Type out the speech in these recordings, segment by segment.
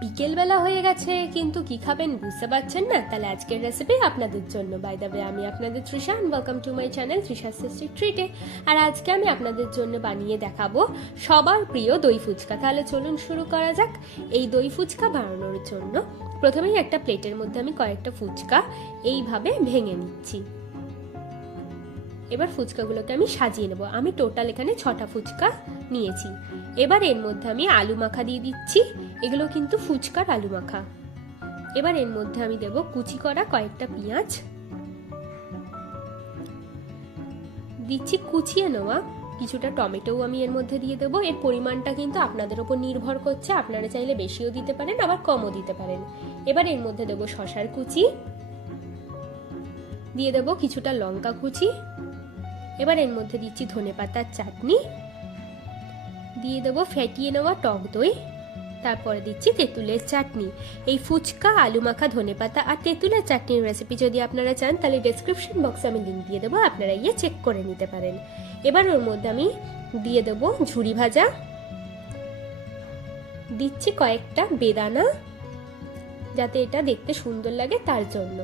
বিকেলবেলা হয়ে গেছে, কিন্তু কি খাবেন বুঝতে পারছেন না? তাহলে আজকের রেসিপি আপনাদের জন্য। বাই দ্য ওয়ে, আমি আপনাদের Trisha, welcome to my channel Trisha tasty ট্রিটে। আর আজকে আমি আপনাদের জন্য বানিয়ে দেখাবো সবার প্রিয় দই ফুচকা। তাহলে চলুন শুরু করা যাক। এই দই ফুচকা বানানোর জন্য প্রথমেই একটা প্লেটের মধ্যে আমি কয়েকটা ফুচকা এইভাবে ভেঙে নিচ্ছি। এবার ফুচকাগুলোকে আমি সাজিয়ে নেব। আমি টোটাল এখানে 6টা ফুচকা নিয়েছি। এবার এর মধ্যে আমি আলু মাখা দিয়ে দিচ্ছি। এগুলো কিন্তু ফুচকার আলু মাখা। এবার এর মধ্যে আমি দেব কুচি করা কয়েকটা পেঁয়াজ, দিচ্ছি কুচিয়ে নেওয়া কিছুটা টমেটোও আমি এর মধ্যে দিয়ে দেবো। এর পরিমাণটা কিন্তু আপনাদের উপর নির্ভর করছে, আপনারা চাইলে বেশিও দিতে পারেন আবার কমও দিতে পারেন। এবার এর মধ্যে দেবো শসার কুচি, দিয়ে দেবো কিছুটা লঙ্কা কুচি। এবার এর মধ্যে দিচ্ছি ধনেপাতার চাটনি, দিয়ে দেবো ফেটিয়ে নেওয়া টক দই, তারপরে দিচ্ছি তেঁতুলের চাটনি। এই ফুচকা, আলু মাখা, ধনেপাতা আর তেঁতুলের চাটনির রেসিপি যদি আপনারা চান তাহলে ডেসক্রিপশন বক্সে আমি লিঙ্ক দিয়ে দেবো, আপনারা গিয়ে চেক করে নিতে পারেন। এবার ওর মধ্যে আমি দিয়ে দেবো ঝুরি ভাজা, দিচ্ছি কয়েকটা বেদানা যাতে এটা দেখতে সুন্দর লাগে তার জন্য,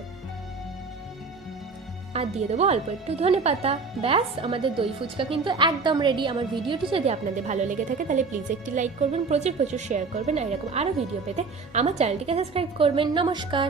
আর দিয়ে দেবো অল্প একটু ধনেপাতা। ব্যাস, আমাদের দই ফুচকা কিন্তু একদম রেডি। আমার ভিডিওটি যদি আপনাদের ভালো লেগে থাকে তাহলে প্লিজ একটি লাইক করবেন, প্রচুর শেয়ার করবেন, আর এরকম আরও ভিডিও পেতে আমার চ্যানেলটিকে সাবস্ক্রাইব করবেন। নমস্কার।